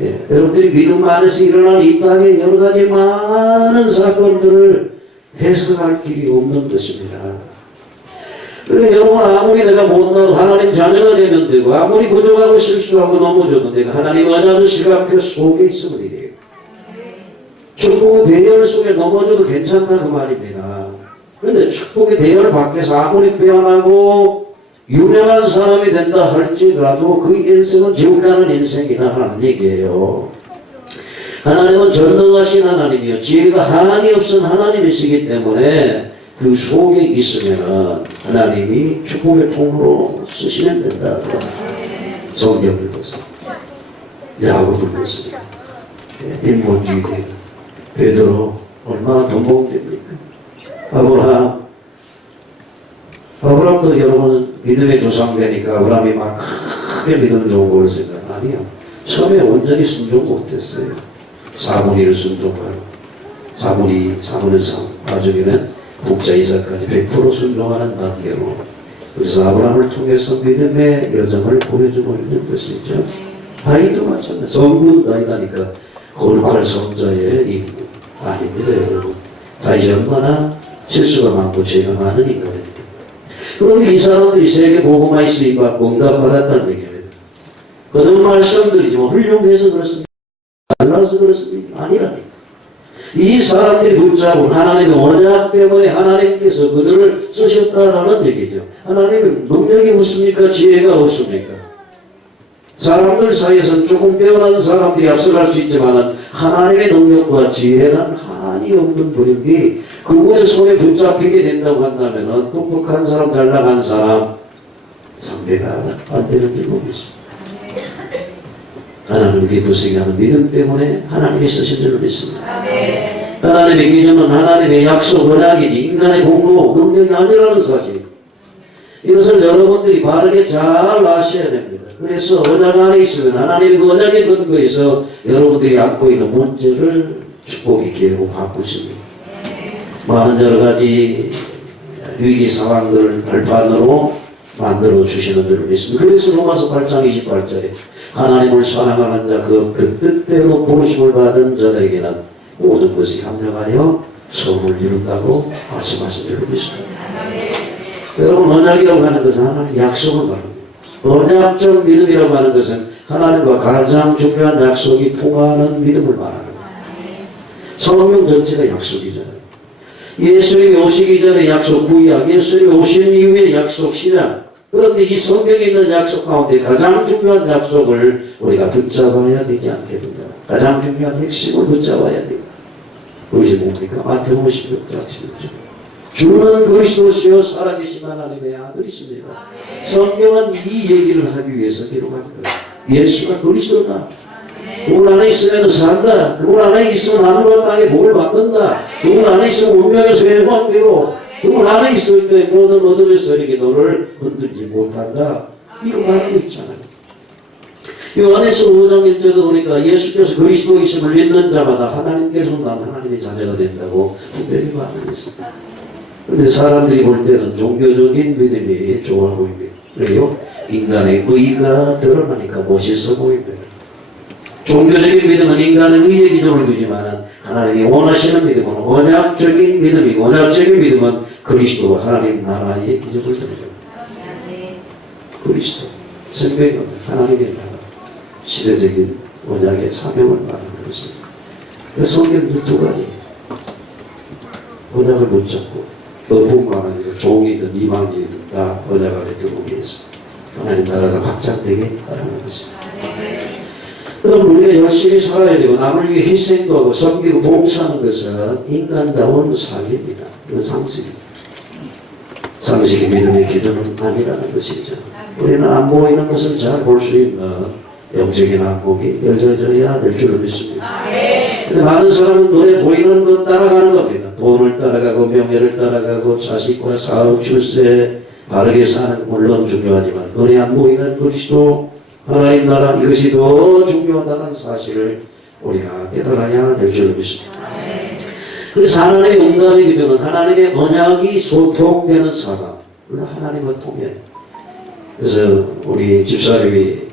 예, 여러분들이 믿음 안에서 일어나는 이 땅에 여러 가지 많은 사건들을 해석할 길이 없는 것입니다. 그러니까 여러분, 아무리 내가 못나도 하나님 자녀가 되면 되고, 아무리 부족하고 실수하고 넘어져도 내가 하나님 언약의 시간표 속에 있으면 돼요. 축복의 대열 속에 넘어져도 괜찮다 그 말입니다. 그런데 축복의 대열 밖에서 아무리 빼어나고 유명한 사람이 된다 할지라도 그 인생은 지옥 가는 인생이나 하는 얘기예요. 하나님은 전능하신 하나님이요, 지혜가 한이 없은 하나님이시기 때문에 그 속에 있으면 하나님이 축복의 통로로 쓰시면 된다. 성경을 보세요. 야곱을 보세요. 인본주의 베드로 얼마나 덤벙됩니까? 아브라함도 여러분 믿음의 조상되니까 아브라함이 막 크게 믿음 좋은 걸 생각 아니요. 처음에 온전히 순종 못했어요. 사무엘을 순종하고 사무엘 3, 나중에는 독자 이삭까지 100% 순종하는 단계로. 그래서 아브라함을 통해서 믿음의 여정을 보여주고 있는 것이죠. 다윗도 마찬가지. 성분 다윗하니까 거룩한 성자의 이 아닙니다, 여러분. 다윗이 얼마나 실수가 많고 죄가 많은 인간입니다. 그럼 이 사람들이 세계 복음화에 쓰임받고 응답받았다는 얘기입니다. 거듭 말씀드리지만 훌륭해서 그렇습니다. 잘나서 그렇습니다. 아니라니까. 이 사람들이 붙잡은 하나님의 언약 때문에 하나님께서 그들을 쓰셨다라는 얘기죠. 하나님의 능력이 없습니까? 지혜가 없습니까? 사람들 사이에서 조금 뛰어난 사람들이 앞서갈 수 있지만 하나님의 능력과 지혜는 한이 없는 분인데 그분의 손에 붙잡히게 된다고 한다면 똑똑한 사람, 잘 나간 사람 상대가 안 되는 줄 모르겠습니다. 하나님을 기쁘시게 하는 믿음 때문에 하나님이 쓰신 줄 믿습니다. 하나님의 기준은 하나님의 약속, 언약이지 인간의 공로, 능력이 아니라는 사실. 이것을 여러분들이 바르게 잘 아셔야 됩니다. 그래서 언약 안에 있으면 하나님의 그 언약의 근거에서 여러분들이 안고 있는 문제를 축복의 기회로 바꾸십니다. 많은 여러 가지 위기 상황들을 발판으로 만들어 주시는 줄 믿습니다. 그래서 로마서 8장 28절에 하나님을 사랑하는 자 그 뜻대로 부르심을 받은 자들에게는 모든 것이 합력하여 선을 이룬다고 말씀하신 줄 믿습니다. 여러분, 언약이라고 하는 것은 하나님 약속을 말합니다. 언약적 믿음이라고 하는 것은 하나님과 가장 중요한 약속이 통하는 믿음을 말하는 거예요. 성경 전체가 약속이잖아요. 예수님이 오시기 전에 약속 구약, 예수님이 오신 이후에 약속 신약. 그런데 이 성경에 있는 약속 가운데 가장 중요한 약속을 우리가 붙잡아야 되지 않겠는가. 가장 중요한 핵심을 붙잡아야 돼요. 그것이 뭡니까? 마태복음 16장 16절. 주는 그리스도시요 살아계신 하나님의 아들이십니다. 성경은 이 얘기를 하기 위해서 기록한 거예요. 예수가 그리스도다. 그분 안에 있으면 산다. 그분 안에 있으면 하늘과 땅에 복을 받는다. 그분 안에 있으면 운명에서 해방되고 그분 안에 있을 때 모든 어둠의 세력이 너를 흔들지 못한다. 이거 말하고 있잖아요. 요한에서 5장 1절에 보니까 예수께서 그리스도이심을 믿는 자마다 하나님께서 난 하나님의 자녀가 된다고 분명히 말했습니다. 그런데 사람들이 볼 때는 종교적인 믿음이 좋아 보입니다. 왜요? 인간의 의가 드러나니까 멋있어 보입니다. 종교적인 믿음은 인간의 의의 기준을 두지만 하나님이 원하시는 믿음은 언약적인 믿음이고 언약적인 믿음은 그리스도와 하나님 나라의 기준을 두죠. 그리스도, 생명은 하나님의 나라, 시대적인 언약의 사명을 말하는 것입니다. 성경은 두 가지. 언약을 붙잡고 너뿐만 아니라 종이든 이방인이든 다 언약 안에 들어오기 위해서 하나님 나라가 확장되게 하라는 것입니다. 그럼 우리가 열심히 살아야 되고 남을 위해 희생도 하고 섬기고 봉사하는 것은 인간다운 삶입니다. 이건 상식입니다. 상식이 믿음의 기준은 아니라는 것이죠. 우리는 안 보이는 것을 잘 볼 수 있는 영적인 안목이 열려져야 될 줄을 믿습니다. 근데 많은 사람은 눈에 보이는 것 따라가는 겁니다. 돈을 따라가고 명예를 따라가고 자식과 사업 출세 바르게 사는 건 물론 중요하지만 눈에 안 보이는 그리스도 하나님 나라 이것이 더 중요하다는 사실을 우리가 깨달아야 될 줄을 믿습니다. 그래서 하나님의 응답의 기준은 하나님의 언약이 소통되는 사람, 하나님을 통해. 그래서 우리 집사님이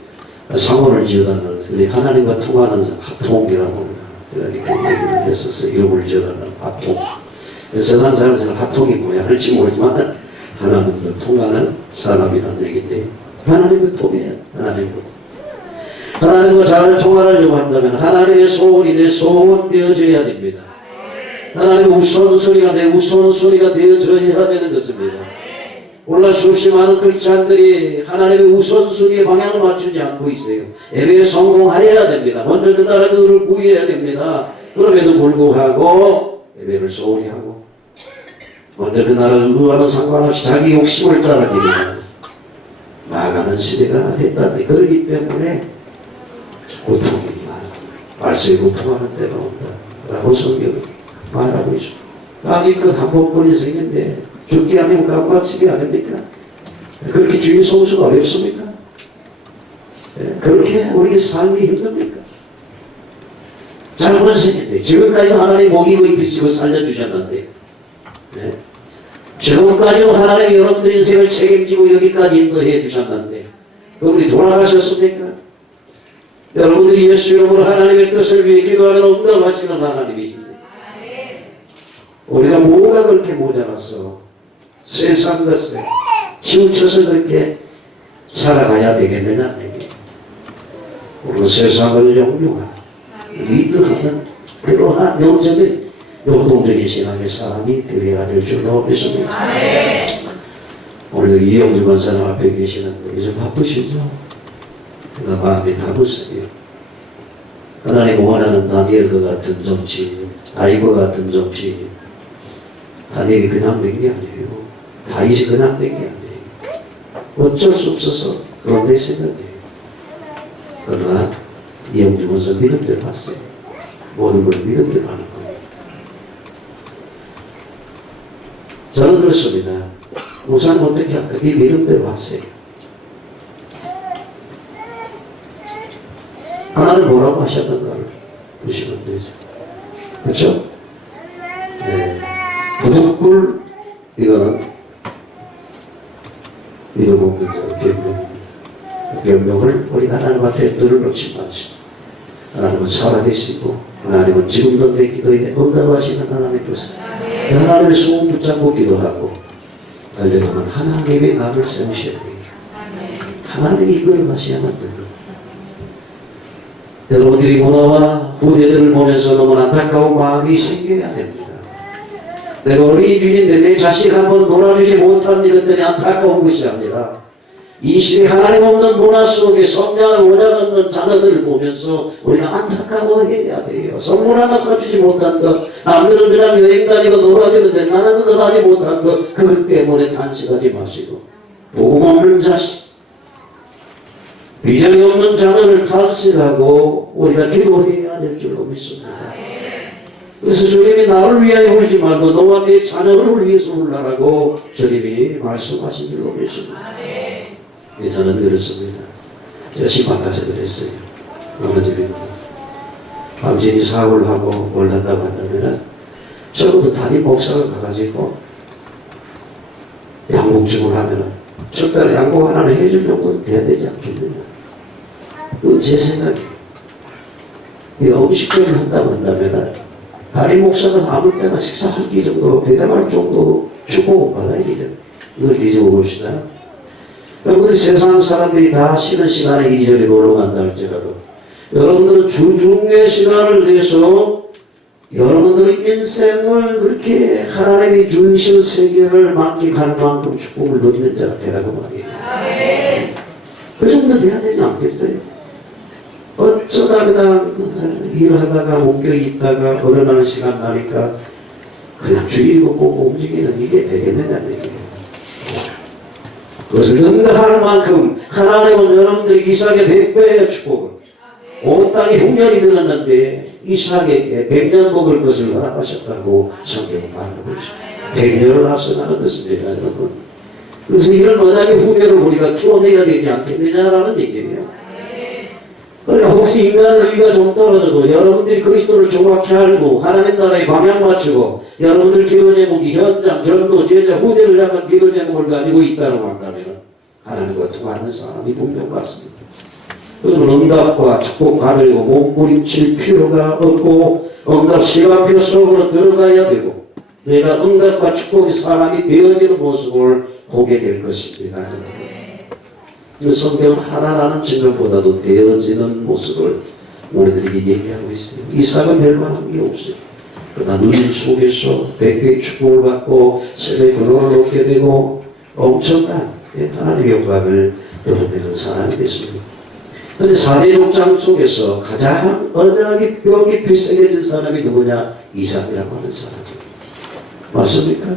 상호를 지어달라는 우리 하나님과 통하는 합통이라고 합니다. 제가 이렇게 얘기를 했었어요. 이름을 지어달라는 합통. 세상 사람들은 합통이 뭐야 할지 모르지만 하나님과 통하는 사람이라는 얘기인데 하나님과 통해요. 하나님과 잘 통하려고 한다면 하나님의 소원이 내 소원 되어져야 됩니다. 하나님의 우선순위가 내 우선순위가 되어져야 되는 것입니다. 오늘날 수없이 많은 크리스찬들이 하나님의 우선순위의 방향을 맞추지 않고 있어요. 예배에 성공하여야 됩니다. 먼저 그 나라 그를 구해야 됩니다. 그럼에도 불구하고 예배를 소홀히 하고 먼저 그 나라를 구하는 상관없이 자기 욕심을 따라가기를 나아가는 시대가 됐다니. 그러기 때문에 고통이 많아. 말세에 고통하는 때가 온다 라고 성경은 말하고 있습니다. 아직껏 한 번뿐인 생인데 죽기 아니면 깜빡치기 아닙니까? 그렇게 주의 성수가 어렵습니까? 그렇게 우리의 삶이 힘듭니까? 짧은 생인데 지금까지 하나님 먹이고 입히시고 살려주셨는데 지금까지도 하나님 여러분들 인생을 책임지고 여기까지 인도해 주셨는데 그분이 돌아가셨습니까? 여러분들이 예수 이름으로 하나님의 뜻을 위해 기도하면 응답하시는 하나님이십니다. 우리가 뭐가 그렇게 모자라서 세상 것에 치우쳐서 그렇게 살아가야 되겠느냐. 우리는 세상을 영유한 리드하는 그러한 영적인 역동적인 신앙의 사람이 되어야 될 줄로 믿습니다. 오늘 이영주 권사님 앞에 계시는데 이제 바쁘시죠? 그러나 마음이 다부서요. 하나님 원하는 다니엘과 같은 정치, 다윗과 같은 정치. 다니엘이 그냥 된 게 아니에요. 다윗이 그냥 된 게 아니에요. 어쩔 수 없어서 그런 내 생각이에요. 그러나 이영주 권사 믿음대로 왔어요. 모든 걸 믿음대로 하는 거예요. 저는 그렇습니다. 우선 어떻게 할까? 이 믿음대로 왔어요. 하나님 뭐라고 하셨는가를 보시면 되죠. 그렇죠? 네. 부득불 이거는 믿음 없는 자 변명입니다. 변명을 우리가 하나님 앞에 들어놓지 마시고 하나님은 살아계시고 하나님은 지금도 내 기도에 응답하시는 하나님께서 하나님의 소원 붙잡고 기도하고 하려면 하나님이 나를 세우셔야 돼요. 하나님이 이걸 하셔야만 돼요. 여러분들이 문화와 후대들을 보면서 너무 안타까운 마음이 생겨야 됩니다. 내가 어린이 주인인데 내 자식 한번 놀아주지 못한 이것들이 안타까운 것이 아니라 이 시대 하나님 없는 문화 속에 성장을 원하는 자녀들을 보면서 우리가 안타까워해야 돼요. 선물 하나 사주지 못한 것, 남들은 그냥 여행 다니고 놀아주는데 나는 그걸 하지 못한 것, 그것 때문에 탄식하지 마시고 복음 없는 자식, 비전이 없는 자녀를 탄식하고 우리가 기도해야 될 줄로 믿습니다. 그래서 주님이 나를 위하여 울지 말고 너와 네 자녀를 위해서 울라라고 주님이 말씀하신 줄로 믿습니다. 저는 그렇습니다. 제가 시방 가서 그랬어요. 어느 집에 당신이 사업을 하고 뭘 한다고 한다면 적어도 담임 목사가 가가지고 양복주문을 하면 적당히 양복 하나는 해줄 정도는 돼야 되지 않겠느냐. 그건 제 생각이에요. 음식점을 한다고 한다면 담임 목사가 아무 때나 식사 한 끼 정도 대답할 정도 축복을 받아야 되잖아요. 이걸 뒤집어 봅시다. 여러분들 세상 사람들이 다 쉬는 시간에 이리저리 놀러 간다 할지라도 여러분들은 주중의 시간을 내서 여러분들의 인생을 그렇게 하나님이 주신 세계를 만끽할 만큼 축복을 누리는 자가 되라고 말이에요. 그 정도 돼야 되지 않겠어요? 어쩌다 그냥 일하다가 묶여 있다가 어른하는 시간 나니까 그냥 주의고 보고 움직이는 이게 되겠느냐 얘기예요. 그것을 능가할 만큼 하나님은 여러분들 이삭의 100배의 축복을 온 땅에 흉년이 들었는데 이삭에게 100년 먹을 것을 허락하셨다고 성경은 말하고 있습니다. 100년을 앞서가는 것입니다, 여러분. 그래서 이런 언약의 후대를 우리가 키워내야 되지 않겠느냐라는 얘기예요. 그러니까 혹시 인간의 의가 좀 떨어져도 여러분들이 그리스도를 정확히 알고 하나님 나라에 방향 맞추고 여러분들 기도 제목이 현장, 전도, 제자, 후대를 향한 기도 제목을 가지고 있다고 한다면 하나님과 통하는 사람이 분명 맞습니다. 그러면 응답과 축복 받으려고 몸부림칠 필요가 없고 응답 시간표 속으로 들어가야 되고 내가 응답과 축복의 사람이 되어지는 모습을 보게 될 것입니다. 성경은 하나라는 증거보다도 되어지는 모습을 우리들에게 얘기하고 있어요. 이삭은 멸망한 게 없어요. 그러나 눈 속에서 100배의 축복을 받고 세배의 근원을 얻게 되고 엄청난 하나님의 영광을 드러내는 사람이 됐습니다. 그런데 4대 족장 속에서 가장 언약이 뼈 깊이 새겨진 사람이 누구냐? 이삭이라고 하는 사람이에요. 맞습니까?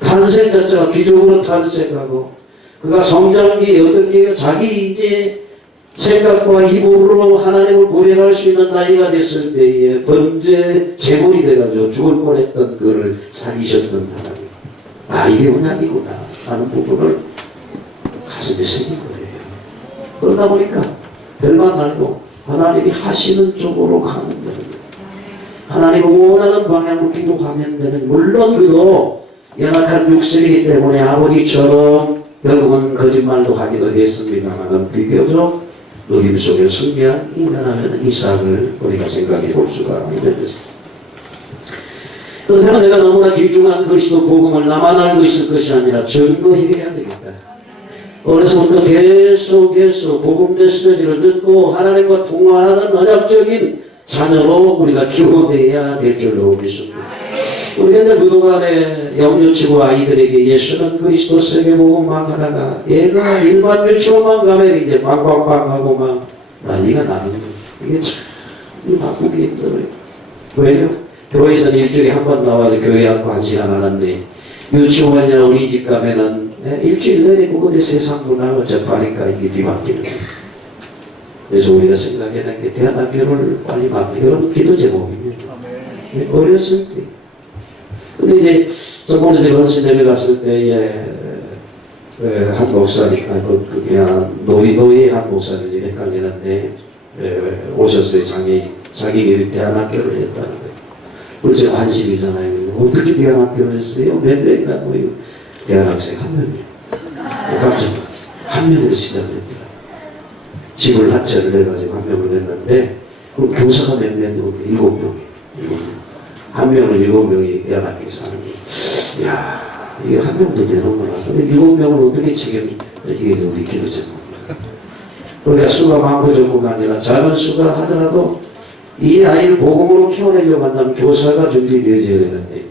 탄생 자체가 기적으로 탄생하고 그가 성장기 어떻게 해요? 자기 이제 생각과 입으로 하나님을 고백할 수 있는 나이가 됐을 때에 번제 제물이 돼가지고 죽을 뻔했던 그를 살리셨던 하나님. 아, 이게 언약이구나 하는 부분을 가슴에 새긴 거예요. 그러다 보니까 별만 아니고 하나님이 하시는 쪽으로 가면 되는 거예요. 하나님을 원하는 방향으로 기도하면 되는, 물론 그도 연약한 육신이기 때문에 아버지처럼 결국은 거짓말도 하기도 했습니다만 비교적 누림 속에 승리한 인간하면 이삭을 우리가 생각해 볼 수가 있는 것입니다. 그렇다면 내가 너무나 귀중한 그리스도 복음을 나만 알고 있을 것이 아니라 증거해야 되겠다. 어려서부터 계속 복음 메시지를 듣고 하나님과 통화하는 언약적인 자녀로 우리가 키워내야 될 줄로 믿습니다. 우리는 그동안에 영유치고 아이들에게 예수는 그리스도 세계복음만 하다가 얘가 일반 유치원만 가면 이제 빵빵빵 하고 막 난리가 나는 거예요. 이게 참 바꾸기 힘들어요. 왜요? 교회에서는 일주일에 한 번 나와서 교회 앞고 1시간 하는데 유치원이나 우리 집 가면은 일주일 내내 그곳에 세상 문화가 접하니까 이게 뒤바뀌는 거예요. 그래서 우리가 생각해낸 게 대안학교를 빨리 만들고 여러분 기도 제목입니다. 어렸을 때. 근데 이제 저번에 제가 헌신대회 갔을 때에 한 목사님, 그냥 노예 한 목사님이 헷갈리는데 오셨어요. 자기 대안학교를 했다는 거예요. 그래서 제가 한심이잖아요. 어떻게 대안학교를 했어요? 몇 명이나 모이고 대안학생 한 명이에요. 깜짝 한 명으로 시작을 했더라. 집을 하차를 해가지고 한 명을 했는데 그럼 교사가 몇 명이요? 7명이에요. 한 명을 7명이 대안학교에서 하는 거예요. 이야, 이게 한 명도 되는구나. 근데 7명을 어떻게 이게 우리 기도 제목입니다. 우리가 수가 많고 적고가 아니라 작은 수가 하더라도 이 아이를 복음으로 키워내려고 한다면 교사가 준비되어져야 되는데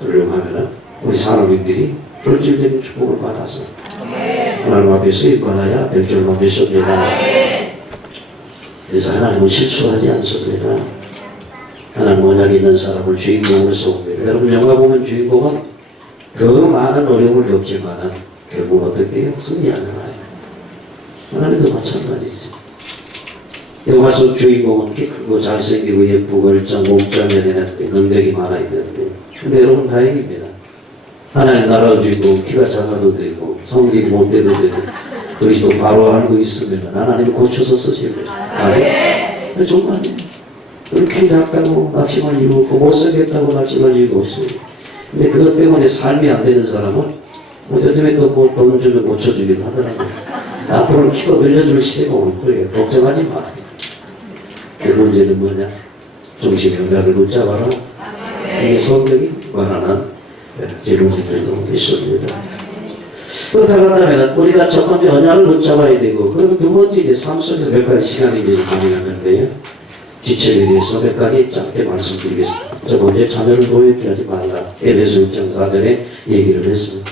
그러려고 하면은 우리 산업인들이 물질적인 축복을 받아서 하나님 앞에 수입받아야 될 줄로 믿습니다. 그래서 하나님은 실수하지 않습니다. 하나님 언약이 있는 사람을 주인공으로 세웁니다. 여러분 영화 보면 주인공은 더 많은 어려움을 겪지만 결국 어떻게 해요? 승리하잖아요. 하나님도 마찬가지죠. 영화 속 주인공은 키 크고 잘생기고 예쁘고 일장 몸짱면에는 능력이 많아야 되는데 근데 여러분 다행입니다. 하나님 나라 주인공은 키가 작아도 되고 성질이 못 돼도 되고 그리스도 바로 알고 있으면 하나님이 고쳐서 쓰시면 아멘. 정말이에요. 키 작다고 낙심할 이유 없고 못쓰겠다고 낙심할 이유가 없어요. 근데 그것 때문에 삶이 안 되는 사람은 요즘에 또 뭐 돈 주면 고쳐주기도 하더라고요. 앞으로는 키가 늘려줄 시대가 올 거예요. 걱정하지 마세요. 그 문제는 뭐냐? 중심의 영향을 붙잡아라. 이게 성경이 말하는 제루문제로 있습니다. 그렇다고 한다면 우리가 첫 번째 언약을 붙잡아야 되고 그럼 두 번째 이제 삶 속에서 몇 가지 시간이 이제 가능한데요. 지체에 대해서 몇 가지 짧게 말씀드리겠습니다. 첫 번째, 자녀를 노엽게 하지 말라. 에베소 6장 4절에 얘기를 했습니다.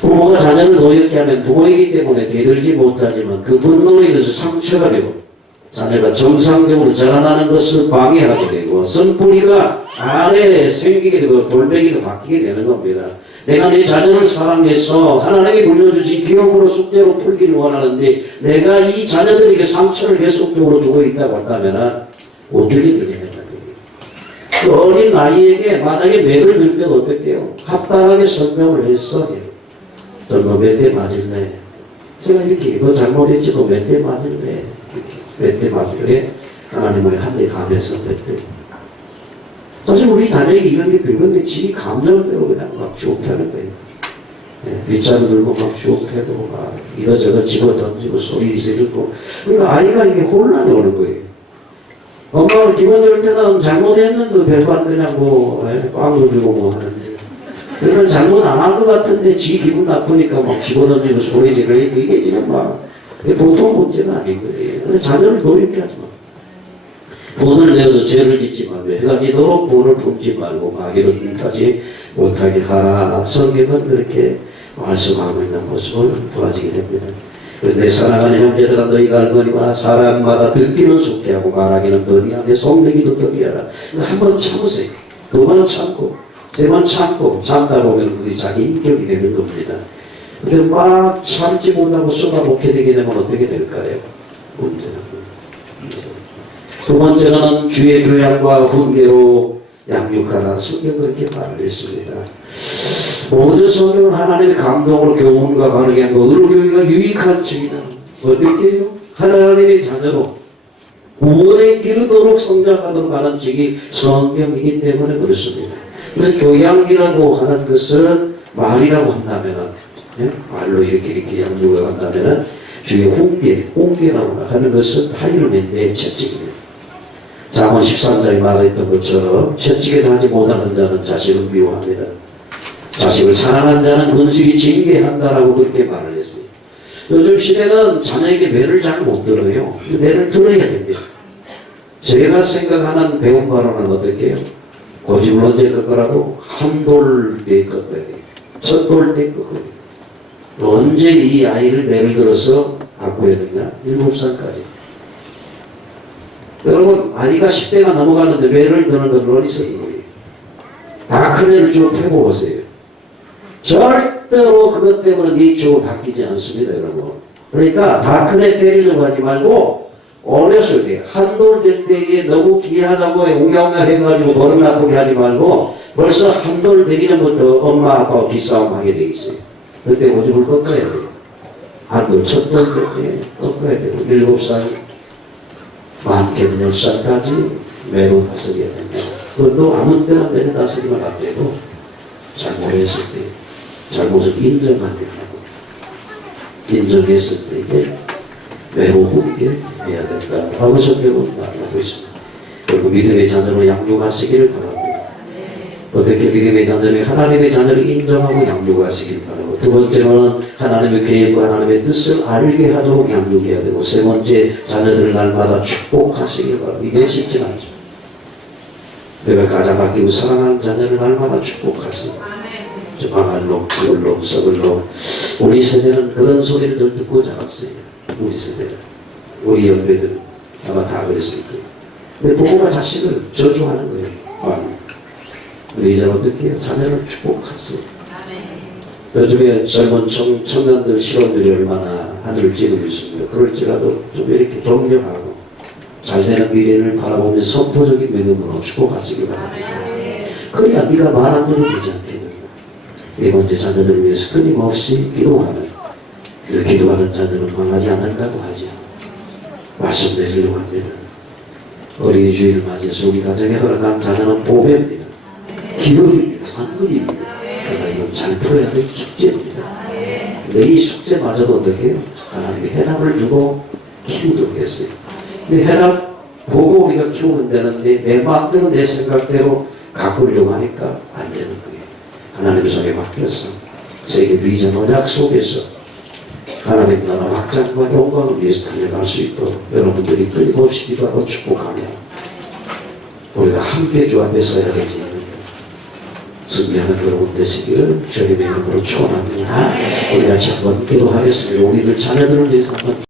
부모가 자녀를 노엽게 하면 부모이기 때문에 대들지 못하지만 그 분노로 인해서 상처가 되고 자녀가 정상적으로 자라나는 것을 방해하게 되고 선뿌리가 안에 생기게 되고 돌멩이가 바뀌게 되는 겁니다. 내가 내 자녀를 사랑해서 하나님이 물려주신 기업으로 숙제로 풀기를 원하는데 내가 이 자녀들에게 상처를 계속적으로 주고 있다고 한다면 어떻게 되겠냐. 그 어린 나이에게 만약에 매를 들 때도 어떻게 해요? 합당하게 설명을 했어. 너 몇 대 맞을래? 제가 이렇게 너 잘못했지 너 몇 대 맞을래? 몇 대 맞을래? 하나님을 한 대 가면서 몇 대. 사실 우리 자녀에게 이런 게 별건데 지이 감정대로 그냥 막 쭉 펴는 거예요. 빗자루 들고 막 쭉 펴고 막 이거저거 집어 던지고 소리 지르고 그러니까 아이가 이게 혼란이 오는 거예요. 엄마가 기분 좋을 때는 잘못했는데 별반 그냥 뭐 빵도 주고 뭐 하는데 그건 잘못 안 한 것 같은데 지 기분 나쁘니까 막 집어던지고 소리 지르니까 이게 지금 막 보통 문제가 아닌 거예요. 근데 자녀를 노력해 하지 마. 돈을 내어도 죄를 짓지 말고 해가 지도록 돈을 품지 말고 마귀를 뜻하지 못하게 하라. 성경은 그렇게 말씀하고 있는 모습을 보아지게 됩니다. 내 사랑하는 형제들아 너희가 알거니와 사람마다 듣기는 속히하고 말하기는 더디하며 속내기도 더디하라. 한 번 참으세요. 두 번 참고 세 번 참고 참다 보면 그게 자기 인격이 되는 겁니다. 근데 막 참지 못하고 쏟아놓게 되게 되면 어떻게 될까요? 문제는. 두 번째는 주의 교양과 훈계로 양육하라. 성경 그렇게 말을 했습니다. 모든 성경은 하나님의 감동으로 교훈과 바르게 모든 교회가 유익한 증이다. 어떻게 해요? 하나님의 자녀로 구원에 이르도록 성장하도록 하는 책이 성경이기 때문에 그렇습니다. 그래서 교양이라고 하는 것은 말이라고 한다면 말로 이렇게 양육을 한다면 주의 훈계라고 하는 것은 타이름인데 채찍입니다. 잠언 13장에 말했던 것처럼 채찍에 하지 못하는 자는 자식을 미워합니다. 자식을 사랑하는 자는 근실이 징계한다라고 그렇게 말을 했어요. 요즘 시대는 자녀에게 매를 잘 못 들어요. 매를 들어야 됩니다. 제가 생각하는 배운 바로는 어떻게 해요? 고집을 언제 꺾으라고? 한 돌 때 꺾어야 돼요. 첫 돌 때 꺾어야 돼요. 언제 이 아이를 매를 들어서 바꿔야 되냐? 7살까지. 여러분 아이가 10대가 넘어가는데 매를 드는 것은 어디서 이 거예요? 다 큰 애를 쭉 펴고 보세요. 절대로 그것 때문에 네 쪽은 바뀌지 않습니다, 여러분. 그러니까 다 큰 애 때리려고 하지 말고 어렸을 때 한돌 될 때에 너무 기이하다고 웅야웅야 해가지고 버릇 나쁘게 하지 말고 벌써 한돌 되기 전부터 엄마 아빠와 기싸움 하게 돼 있어요. 그때 고집을 꺾어야 돼요. 한돌 첫돌 될 때 꺾어야 돼요. 7살 많게는 10살까지 매로 다스려야 됩니다. 그것도 아무 때나 매로 다스리면 안 되고 잘못했을 때 잘못을 인정하게 하고 인정했을 때 이게 매우 훈계 해야 된다. 라고 성경은 말하고 있습니다. 그리고 믿음의 자녀로 양육하시기를 바랍니다. 어떻게 믿음의 자녀를 하나님의 자녀를 인정하고 양육하시길 바라고 두 번째는 하나님의 계획과 하나님의 뜻을 알게 하도록 양육해야 되고 세 번째 자녀들을 날마다 축복하시길 바랍니다. 이게 쉽지 않죠. 내가 가장 아끼고 사랑하는 자녀를 날마다 축복하세요. 저 방할로, 그걸로, 썩을로. 우리 세대는 그런 소리를 늘 듣고 자랐어요. 우리 세대는. 우리 연배들은 아마 다 그랬을 거예요. 근데 부모가 자식을 저주하는 거예요. 근데 이제 어떻게 해요? 자녀를 축복하세요. 요즘에 젊은 청년들 실험들이 얼마나 하늘을 찌르고 있습니다. 그럴지라도 좀 이렇게 격려하고 잘되는 미래를 바라보며 선포적인 믿음으로 축복하시기 바랍니다. 그래야 네가 말 안 들어도 되지 않겠느냐. 네 번째 자녀들을 위해서 끊임없이 기도하는 그 기도하는 자녀는 망하지 않는다고 하죠. 말씀드리려고 합니다. 어린이 주일을 맞이해서 우리 가정에 허락한 자녀는 보배입니다. 기도입니다. 상급입니다. 그러나 이건 잘 풀어야 될 숙제입니다. 근데 이 숙제마저도 어떻게 해요? 하나님이 해답을 주고 키우도록 했어요. 근데 해답 보고 우리가 키우면 되는데 내 마음대로 내 생각대로 가꾸려고 하니까 안 되는 거예요. 하나님 손에 맡겼어. 세계 비전 언약 속에서 하나님 나라 확장과 영광을 위해서 달려갈 수 있도록 여러분들이 끊임없이 기도하고 축복하며 우리가 함께 주 앞에 서야 되지. 승리하는 여러분 되시기를 주님의 이름으로 축원합니다. 우리 같이 한번 기도하겠습니다. 우리들 자녀들을 위해서 한번